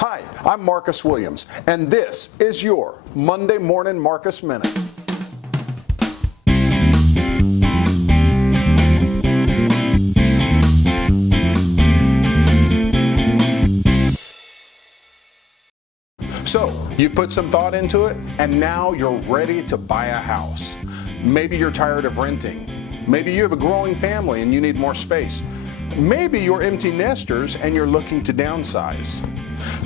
Hi, I'm Markus Williams, and this is your Monday Morning Marcus Minute. So, you put some thought into it, and now you're ready to buy a house. Maybe you're tired of renting. Maybe you have a growing family and you need more space. Maybe you're empty nesters and you're looking to downsize.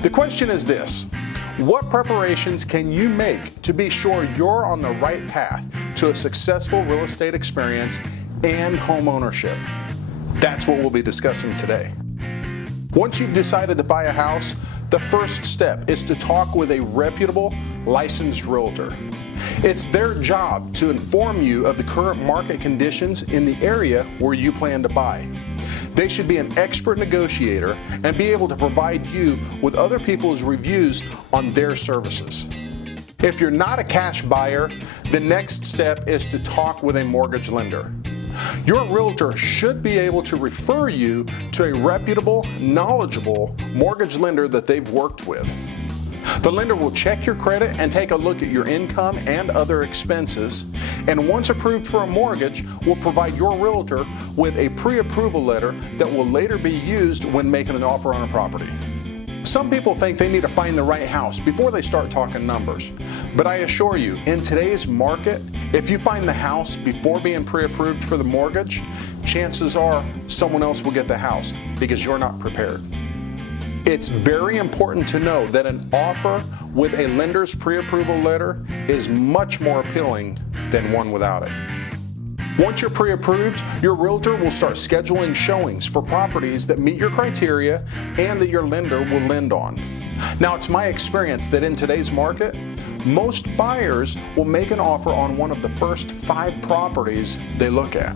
The question is this: what preparations can you make to be sure you're on the right path to a successful real estate experience and home ownership? That's what we'll be discussing today. Once you've decided to buy a house, the first step is to talk with a reputable, licensed realtor. It's their job to inform you of the current market conditions in the area where you plan to buy. They should be an expert negotiator and be able to provide you with other people's reviews on their services. If you're not a cash buyer, the next step is to talk with a mortgage lender. Your realtor should be able to refer you to a reputable, knowledgeable mortgage lender that they've worked with. The lender will check your credit and take a look at your income and other expenses, and once approved for a mortgage, will provide your realtor with a pre-approval letter that will later be used when making an offer on a property. Some people think they need to find the right house before they start talking numbers, but I assure you, in today's market, if you find the house before being pre-approved for the mortgage, chances are someone else will get the house because you're not prepared. It's very important to know that an offer with a lender's pre-approval letter is much more appealing than one without it. Once you're pre-approved, your realtor will start scheduling showings for properties that meet your criteria and that your lender will lend on. Now, it's my experience that in today's market, most buyers will make an offer on one of the first 5 properties they look at.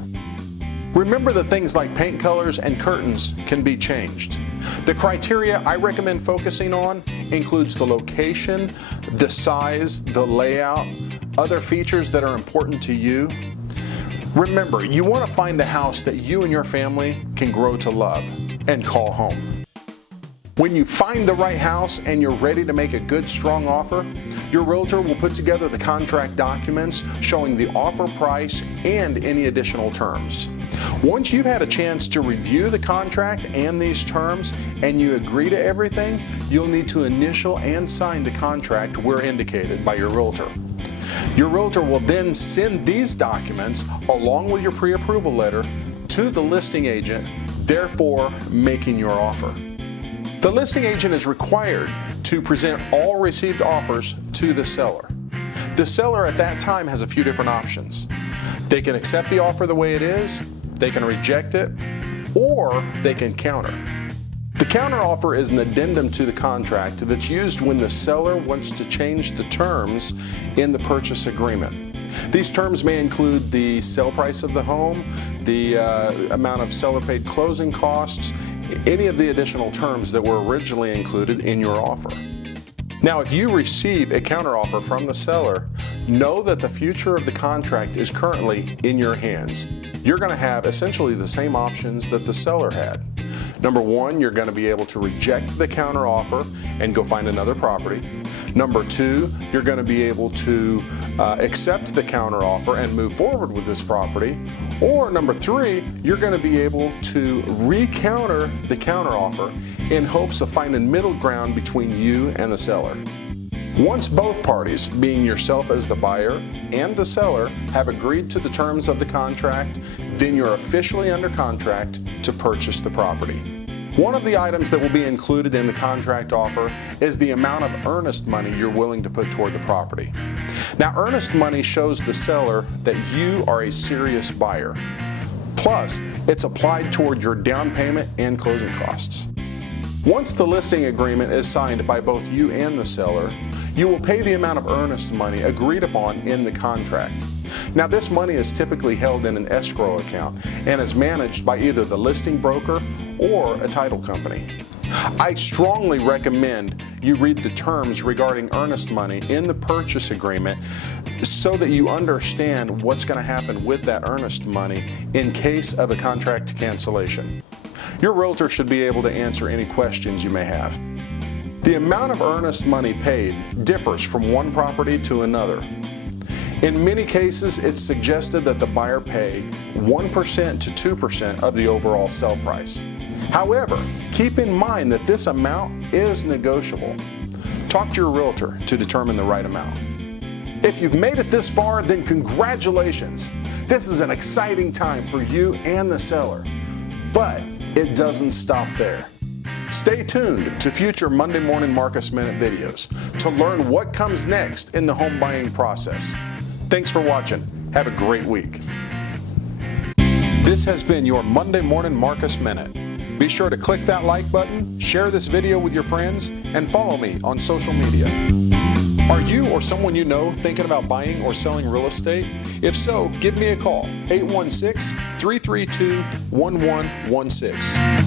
Remember that things like paint colors and curtains can be changed. The criteria I recommend focusing on includes the location, the size, the layout, other features that are important to you. Remember, you want to find a house that you and your family can grow to love and call home. When you find the right house and you're ready to make a good, strong offer, your realtor will put together the contract documents showing the offer price and any additional terms. Once you've had a chance to review the contract and these terms and you agree to everything, you'll need to initial and sign the contract where indicated by your realtor. Your realtor will then send these documents along with your pre-approval letter to the listing agent, therefore making your offer. The listing agent is required to present all received offers to the seller. The seller at that time has a few different options. They can accept the offer the way it is, they can reject it, or they can counter. The counteroffer is an addendum to the contract that's used when the seller wants to change the terms in the purchase agreement. These terms may include the sale price of the home, the amount of seller-paid closing costs, any of the additional terms that were originally included in your offer. Now, if you receive a counteroffer from the seller, know that the future of the contract is currently in your hands. You're going to have essentially the same options that the seller had. Number 1, you're going to be able to reject the counteroffer and go find another property. Number 2, you're going to be able to accept the counteroffer and move forward with this property. Or number 3, you're going to be able to recounter the counteroffer in hopes of finding middle ground between you and the seller. Once both parties, being yourself as the buyer and the seller, have agreed to the terms of the contract, then you're officially under contract to purchase the property. One of the items that will be included in the contract offer is the amount of earnest money you're willing to put toward the property. Now, earnest money shows the seller that you are a serious buyer. Plus, it's applied toward your down payment and closing costs. Once the listing agreement is signed by both you and the seller, you will pay the amount of earnest money agreed upon in the contract. Now, this money is typically held in an escrow account and is managed by either the listing broker or a title company. I strongly recommend you read the terms regarding earnest money in the purchase agreement so that you understand what's going to happen with that earnest money in case of a contract cancellation. Your realtor should be able to answer any questions you may have. The amount of earnest money paid differs from one property to another. In many cases, it's suggested that the buyer pay 1% to 2% of the overall sale price. However, keep in mind that this amount is negotiable. Talk to your realtor to determine the right amount. If you've made it this far, then congratulations. This is an exciting time for you and the seller. But it doesn't stop there. Stay tuned to future Monday Morning Marcus Minute videos to learn what comes next in the home buying process. Thanks for watching. Have a great week. This has been your Monday Morning Marcus Minute. Be sure to click that like button, share this video with your friends, and follow me on social media. Are you or someone you know thinking about buying or selling real estate? If so, give me a call, 816-332-1116.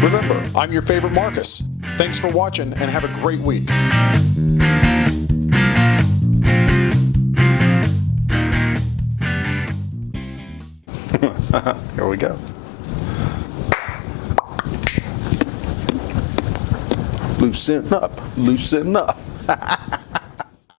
Remember, I'm your favorite Marcus. Thanks for watching and have a great week. Here we go. Loosen up, loosen up.